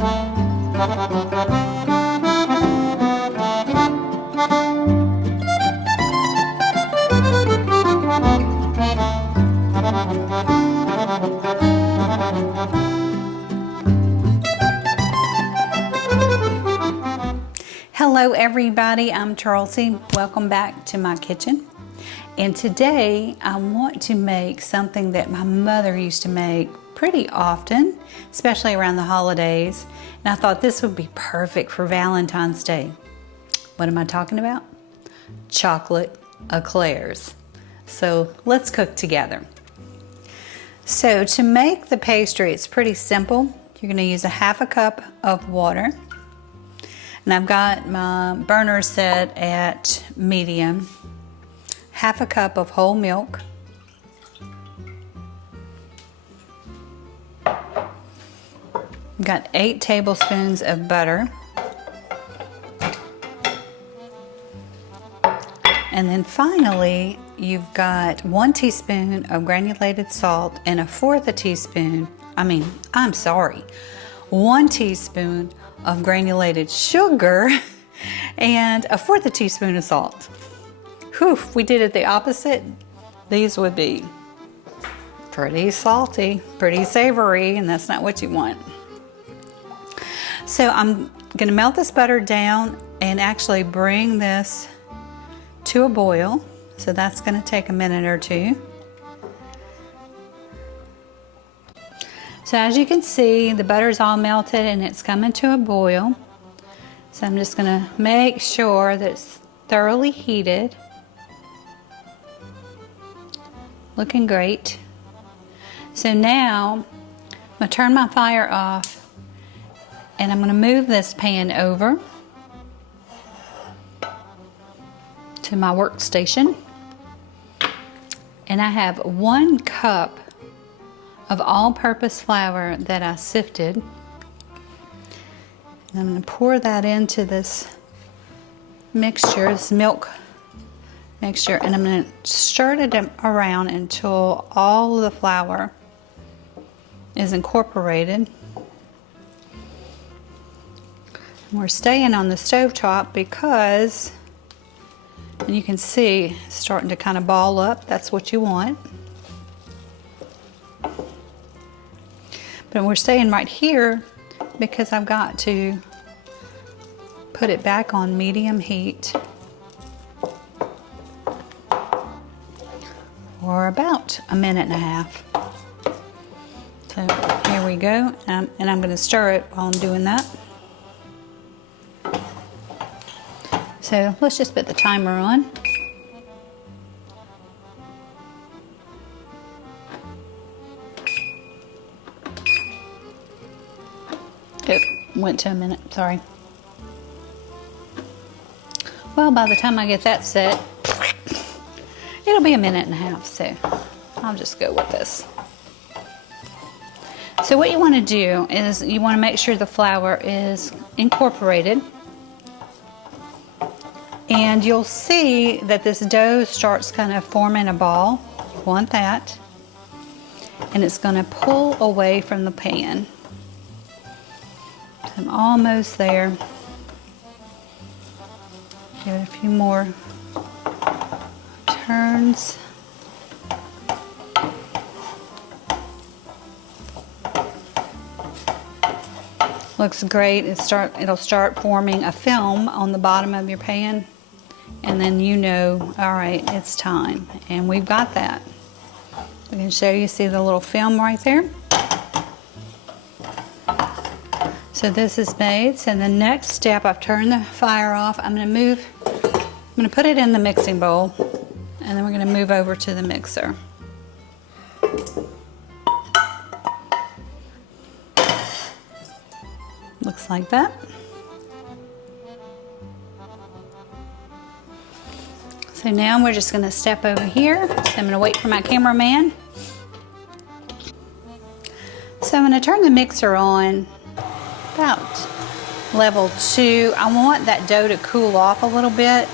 Hello everybody, I'm Charlesy. Welcome back to my kitchen. And today I want to make something that my mother used to make pretty often, especially around the holidays. And I thought this would be perfect for Valentine's Day. What am I talking about? Chocolate eclairs. So let's cook together. So to make the pastry, it's pretty simple. You're going to use 1/2 cup of water. And I've got my burner set at medium. 1/2 cup of whole milk. I've got 8 tablespoons of butter. And then finally, you've got 1 teaspoon of granulated salt and 1/4 teaspoon, 1 teaspoon of granulated sugar and 1/4 teaspoon of salt. Whew, if we did it the opposite, these would be pretty salty, pretty savory, and that's not what you want. So I'm gonna melt this butter down and actually bring this to a boil. So that's gonna take a minute or two. So as you can see, the butter's all melted and it's coming to a boil. So I'm just gonna make sure that it's thoroughly heated. Looking great. So now I'm gonna turn my fire off and I'm gonna move this pan over to my workstation. And I have 1 cup of all-purpose flour that I sifted. And I'm going to pour that into this mixture, this milk mixture, and I'm going to stir it around until all of the flour is incorporated. And we're staying on the stovetop because, and you can see it's starting to kind of ball up. That's what you want. But we're staying right here because I've got to put it back on medium heat for about 1.5 minutes. So here we go, and I'm going to stir it while I'm doing that. So let's just put the timer on. It went to 1 minute, sorry. Well, by the time I get that set, it'll be 1.5 minutes, so I'll just go with this. So what you want to do is you want to make sure the flour is incorporated. And you'll see that this dough starts kind of forming a ball. You want that. And it's going to pull away from the pan. I'm almost there. Give it a few more turns. Looks great. It'll start forming a film on the bottom of your pan, and then you know, all right, it's time. And we've got that. I can show you, see the little film right there? So this is made. So the next step, I've turned the fire off. I'm going to put it in the mixing bowl, and then we're going to move over to the mixer. Looks like that. So now we're just going to step over here. So I'm going to wait for my cameraman. So I'm going to turn the mixer on about level 2. I want that dough to cool off a little bit.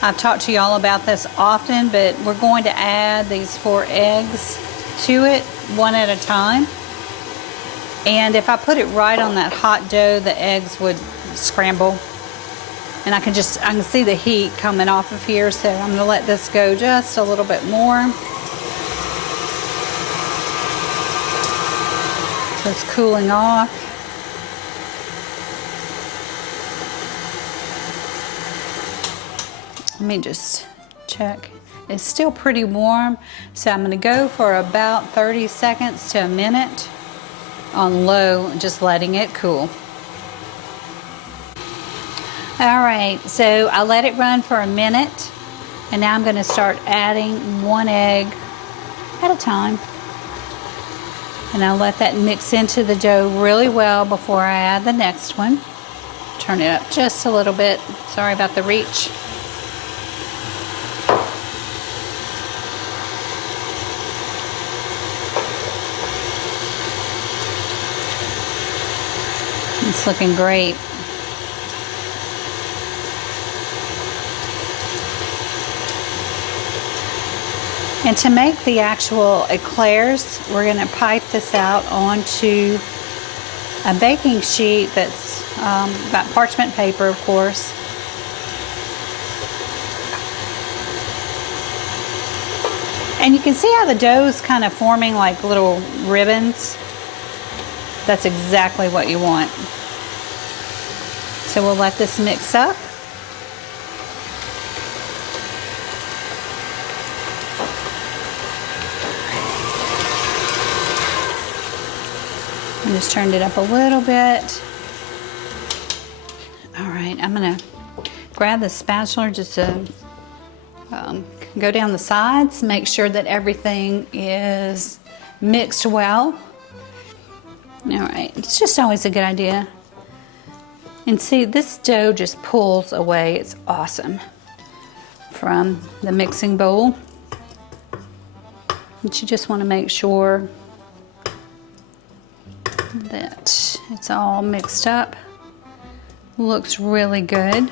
I've talked to y'all about this often, but we're going to add these 4 eggs to it one at a time. And if I put it right on that hot dough, the eggs would scramble. And I can see the heat coming off of here, so I'm gonna let this go just a little bit more. So it's cooling off. Let me just check. It's still pretty warm, so I'm gonna go for about 30 seconds to a minute on low, just letting it cool. All right, so I let it run for a minute, and now I'm gonna start adding one egg at a time. And I'll let that mix into the dough really well before I add the next one. Turn it up just a little bit. Sorry about the reach. It's looking great. And to make the actual eclairs, we're going to pipe this out onto a baking sheet that's got parchment paper, of course. And you can see how the dough is kind of forming like little ribbons. That's exactly what you want. So we'll let this mix up. I just turned it up a little bit. All right, I'm gonna grab the spatula just to go down the sides, make sure that everything is mixed well. All right, it's just always a good idea. And see, this dough just pulls away. It's awesome from the mixing bowl. But you just want to make sure that it's all mixed up. Looks really good.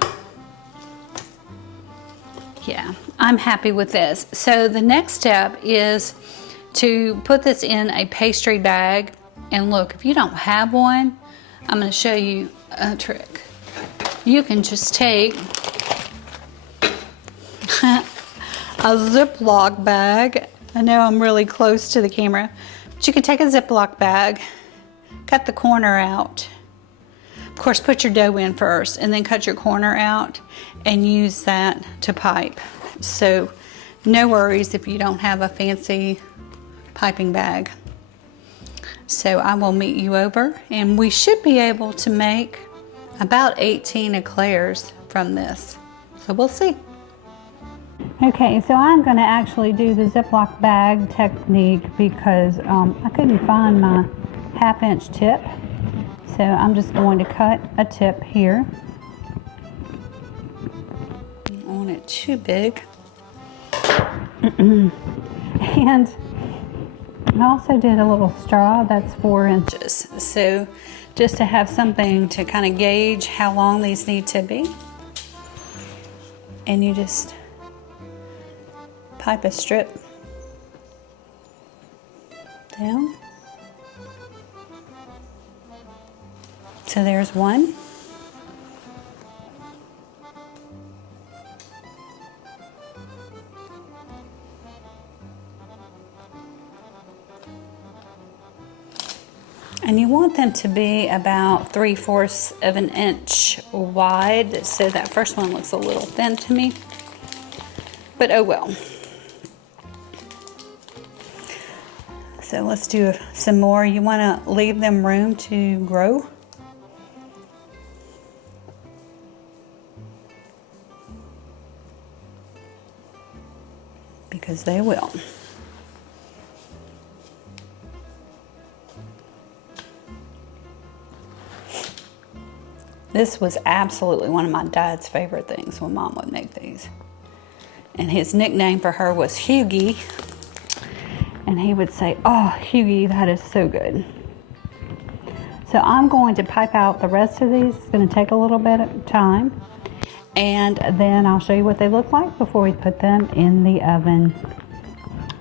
Yeah, I'm happy with this. So the next step is to put this in a pastry bag. And look, if you don't have one, I'm going to show you a trick. You can just take a Ziploc bag. I know I'm really close to the camera, but you can take a Ziploc bag, cut the corner out. Of course, put your dough in first and then cut your corner out and use that to pipe. So no worries if you don't have a fancy piping bag. So I will meet you over, and we should be able to make about 18 eclairs from this. So we'll see. Okay, so I'm going to actually do the Ziploc bag technique because I couldn't find my 1/2 inch tip. So I'm just going to cut a tip here. I don't want it too big. And I also did a little straw that's 4 inches. So just to have something to kind of gauge how long these need to be. And you just pipe a strip down. So there's one. And you want them to be about 3/4 of an inch wide. So that first one looks a little thin to me, but oh well. So let's do some more. You want to leave them room to grow. Because they will. This was absolutely one of my dad's favorite things when Mom would make these. And his nickname for her was Huegie. And he would say, "Oh, Huegie, that is so good." So I'm going to pipe out the rest of these. It's going to take a little bit of time. And then I'll show you what they look like before we put them in the oven.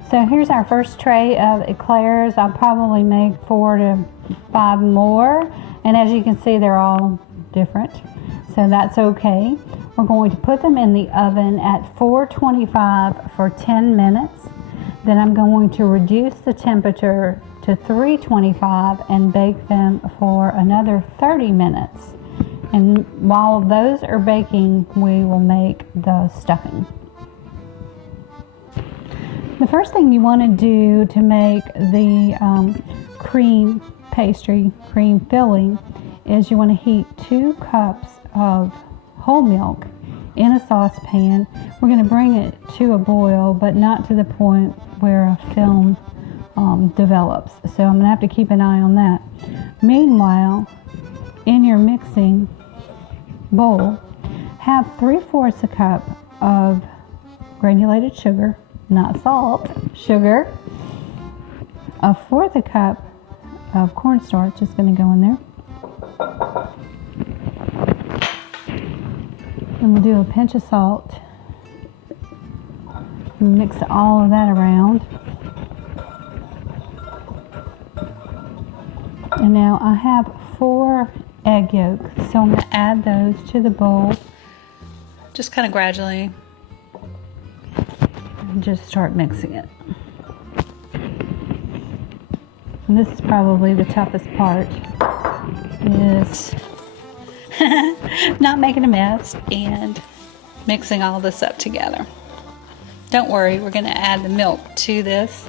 So here's our first tray of eclairs. I'll probably make 4 to 5 more. And as you can see, they're all different. So that's okay. We're going to put them in the oven at 425 for 10 minutes. Then I'm going to reduce the temperature to 325 and bake them for another 30 minutes. And while those are baking, we will make the stuffing. The first thing you want to do to make the cream pastry, cream filling, is you want to heat 2 cups of whole milk in a saucepan. We're going to bring it to a boil, but not to the point where a film develops. So I'm going to have to keep an eye on that. Meanwhile, in your mixing bowl, have 3/4 a cup of granulated sugar, not salt, sugar. 1/4 a cup of cornstarch is going to go in there. And we'll do a pinch of salt. Mix all of that around. And now I have 4 egg yolks, so I'm going to add those to the bowl. Just kind of gradually. And just start mixing it. And this is probably the toughest part, is not making a mess and mixing all this up together. Don't worry, we're going to add the milk to this.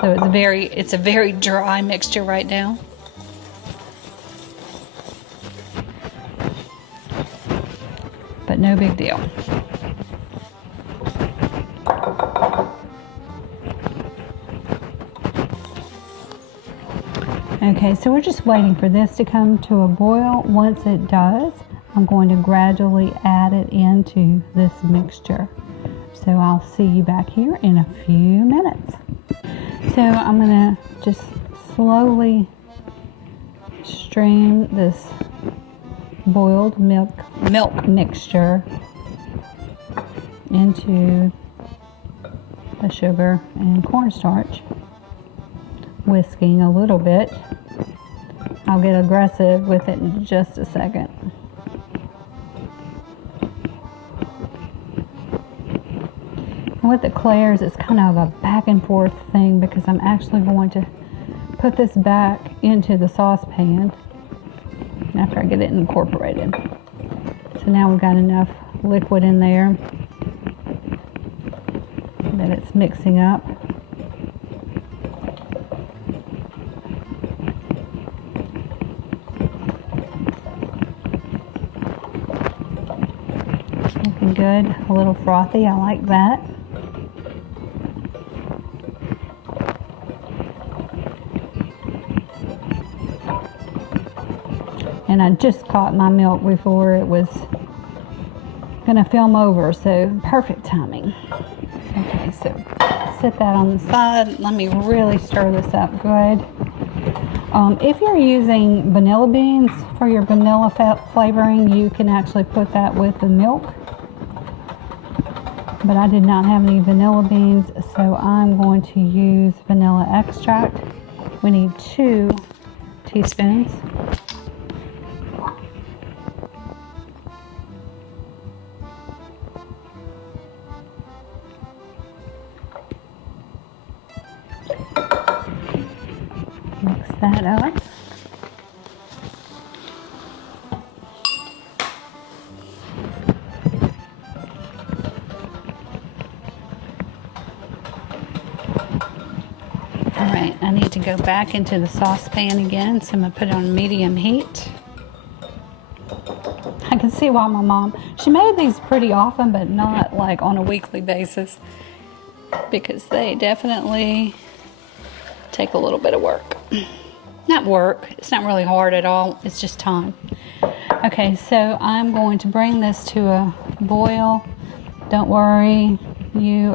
So it's a very dry mixture right now. But no big deal. Okay, so we're just waiting for this to come to a boil. Once it does, I'm going to gradually add it into this mixture. So I'll see you back here in a few minutes. So I'm going to just slowly stream this boiled milk mixture into the sugar and cornstarch, whisking a little bit. I'll get aggressive with it in just a second. With eclairs, it's kind of a back and forth thing because I'm actually going to put this back into the saucepan after I get it incorporated. So now we've got enough liquid in there that it's mixing up. Looking good, a little frothy, I like that. And I just caught my milk before it was going to film over, so perfect timing. Okay, so set that on the side. Let me really stir this up good. If you're using vanilla beans for your vanilla flavoring, you can actually put that with the milk. But I did not have any vanilla beans, so I'm going to use vanilla extract. We need 2 teaspoons. Mix that up. All right, I need to go back into the saucepan again, so I'm going to put it on medium heat. I can see why my mom, she made these pretty often, but not like on a weekly basis, because they definitely take a little bit of work. Not work, it's not really hard at all, it's just time. Okay, so I'm going to bring this to a boil. Don't worry, you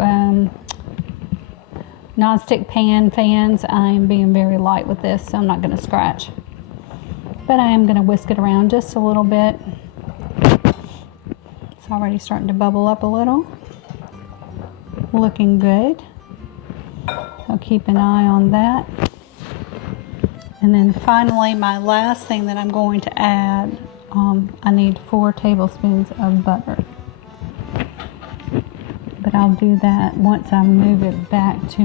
non-stick pan fans, I am being very light with this, so I'm not going to scratch. But I am going to whisk it around just a little bit. It's already starting to bubble up a little. Looking good. So keep an eye on that. And then finally, my last thing that I'm going to add, I need 4 tablespoons of butter. But I'll do that once I move it back to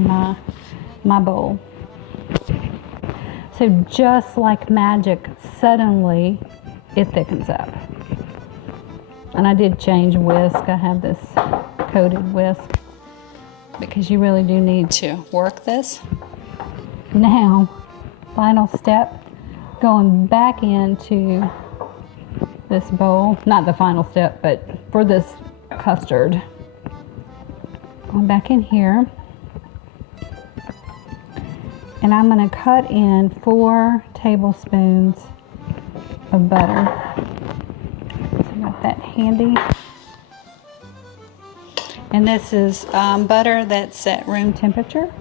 my bowl. So just like magic, suddenly it thickens up. And I did change whisk. I have this coated whisk because you really do need to work this. Now, final step, going back into this bowl, not the final step, but for this custard. Going back in here, and I'm going to cut in 4 tablespoons of butter. So I got that handy. And this is butter that's at room temperature.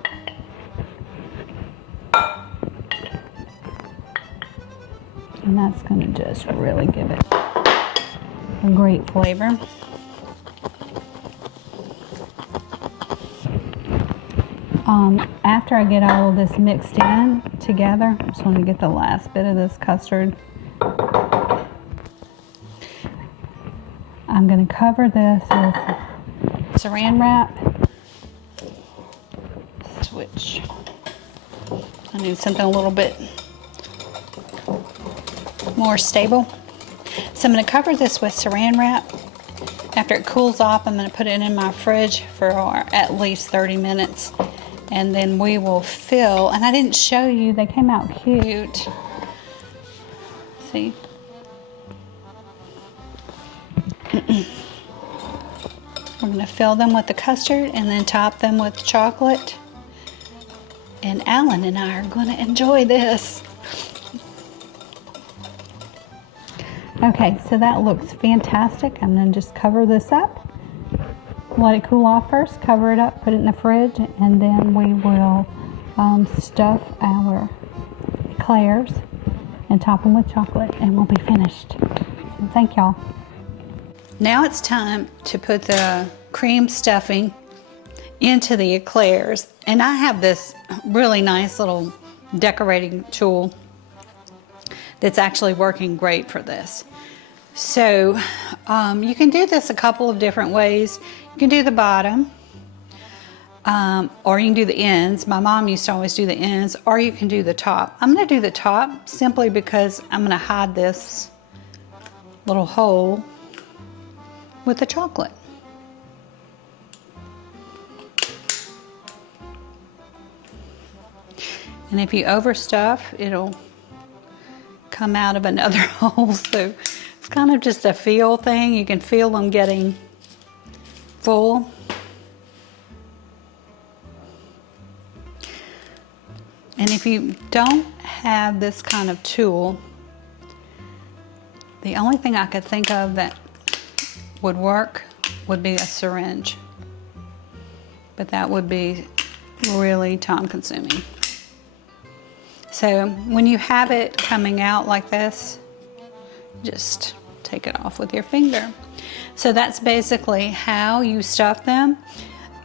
And that's going to just really give it a great flavor. After I get all of this mixed in together, I just want to get the last bit of this custard. I'm going to cover this with saran wrap. Switch. I need something a little bit more stable. So I'm going to cover this with saran wrap. After it cools off, I'm going to put it in my fridge for at least 30 minutes. And then we will fill, and I didn't show you, they came out cute. See? We're going to fill them with the custard and then top them with chocolate. And Alan and I are going to enjoy this. Okay, so that looks fantastic. I'm going to just cover this up. Let it cool off first, cover it up, put it in the fridge, and then we will stuff our eclairs and top them with chocolate, and we'll be finished. So thank y'all. Now it's time to put the cream stuffing into the eclairs, and I have this really nice little decorating tool that's actually working great for this. So you can do this a couple of different ways. You can do the bottom, or you can do the ends. My mom used to always do the ends, or you can do the top. I'm going to do the top simply because I'm going to hide this little hole with the chocolate. And if you overstuff, it'll come out of another hole. So it's kind of just a feel thing. You can feel them getting full. And if you don't have this kind of tool, the only thing I could think of that would work would be a syringe. But that would be really time consuming. So when you have it coming out like this, just take it off with your finger. So that's basically how you stuff them.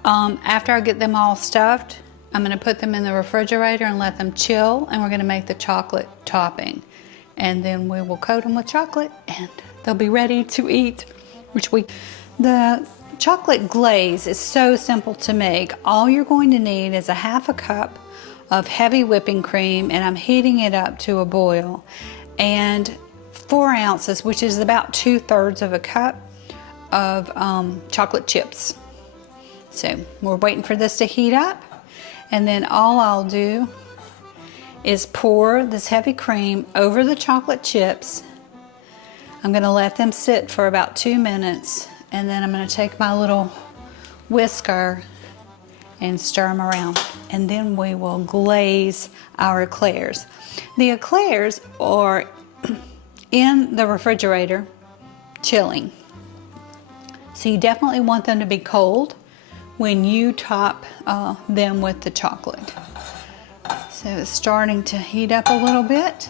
After I get them all stuffed, I'm going to put them in the refrigerator and let them chill, and we're going to make the chocolate topping. And then we will coat them with chocolate and they'll be ready to eat. The chocolate glaze is so simple to make. All you're going to need is a half a cup of heavy whipping cream, and I'm heating it up to a boil, and 4 ounces, which is about 2/3 of a cup of chocolate chips. So we're waiting for this to heat up, and then all I'll do is pour this heavy cream over the chocolate chips. I'm going to let them sit for about 2 minutes, and then I'm going to take my little whisker and stir them around, and then we will glaze our eclairs. The eclairs are in the refrigerator chilling, so you definitely want them to be cold when you top them with the chocolate. So it's starting to heat up a little bit.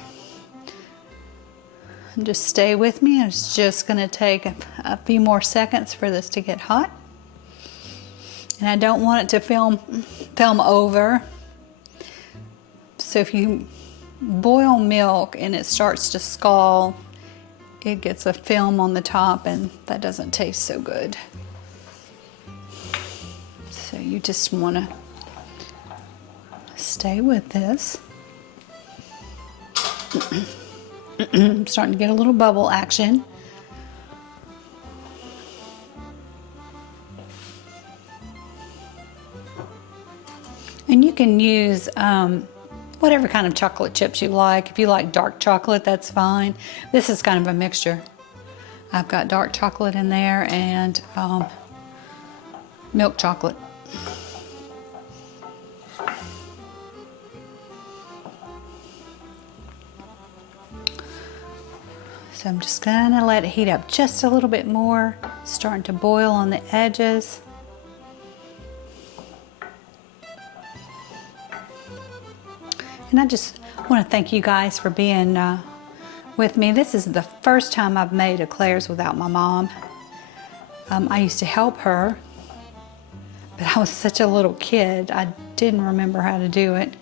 Just stay with me. It's just going to take a few more seconds for this to get hot. And I don't want it to film over So if you boil milk and it starts to scald, it gets a film on the top and that doesn't taste so good. So you just want to stay with this. I'm starting to get a little bubble action. And you can use whatever kind of chocolate chips you like. If you like dark chocolate, that's fine. This is kind of a mixture. I've got dark chocolate in there and milk chocolate. So I'm just gonna let it heat up just a little bit more, starting to boil on the edges. And I just want to thank you guys for being with me. This is the first time I've made eclairs without my mom. I used to help her, but I was such a little kid, I didn't remember how to do it.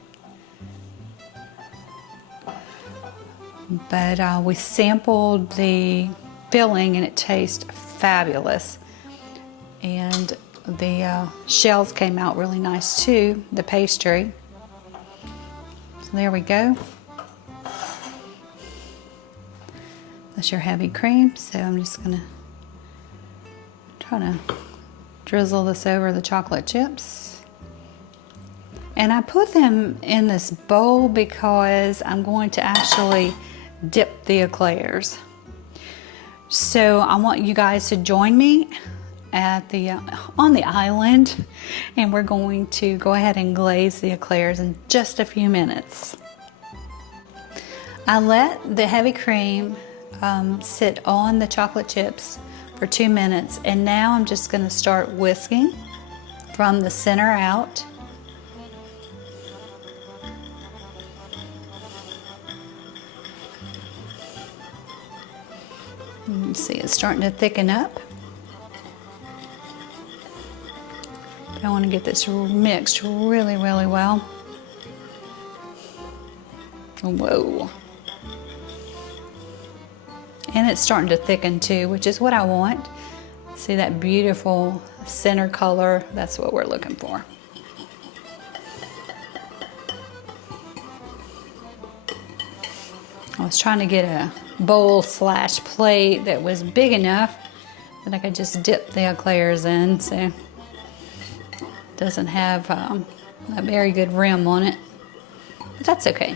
But we sampled the filling and it tastes fabulous. And the shells came out really nice too, the pastry. So there we go. That's your heavy cream. So I'm just gonna try to drizzle this over the chocolate chips. And I put them in this bowl because I'm going to actually dip the eclairs. So I want you guys to join me at the on the island, and we're going to go ahead and glaze the eclairs in just a few minutes. I let the heavy cream sit on the chocolate chips for 2 minutes, and now I'm just going to start whisking from the center out. You see it's starting to thicken up. I want to get this mixed really, really well. Whoa. And it's starting to thicken too, which is what I want. See that beautiful center color? That's what we're looking for. I was trying to get a bowl slash plate that was big enough that I could just dip the eclairs in, so it doesn't have a very good rim on it, but that's okay.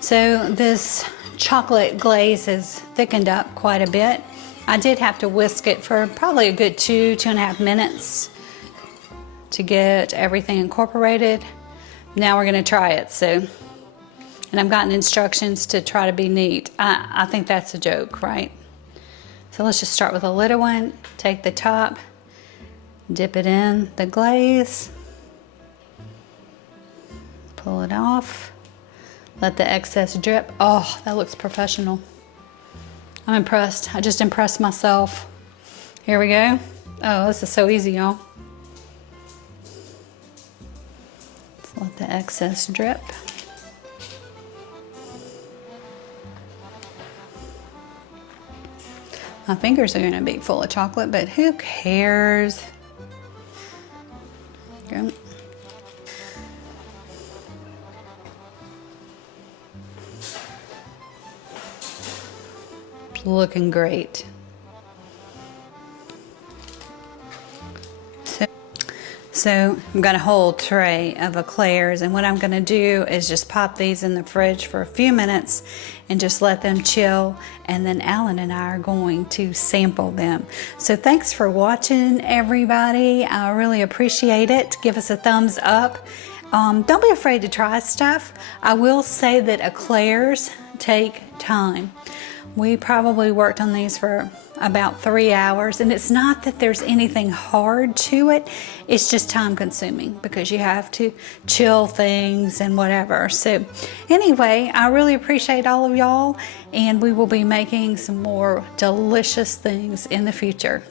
So this chocolate glaze has thickened up quite a bit. I did have to whisk it for probably a good 2.5 minutes to get everything incorporated. Now we're going to try it. And I've gotten instructions to try to be neat. I think that's a joke, right? So let's just start with a little one. Take the top, dip it in the glaze, pull it off, let the excess drip. Oh, that looks professional. I'm impressed. I just impressed myself. Here we go. Oh, this is so easy, y'all. Let's let the excess drip. My fingers are gonna be full of chocolate, but who cares? Okay. Looking great. So I've got a whole tray of eclairs, and what I'm going to do is just pop these in the fridge for a few minutes and just let them chill, and then Alan and I are going to sample them. So thanks for watching, everybody. I really appreciate it. Give us a thumbs up. Don't be afraid to try stuff. I will say that eclairs take time. We probably worked on these for about 3 hours, and it's not that there's anything hard to it, it's just time consuming because you have to chill things and whatever. So anyway, I really appreciate all of y'all, and we will be making some more delicious things in the future.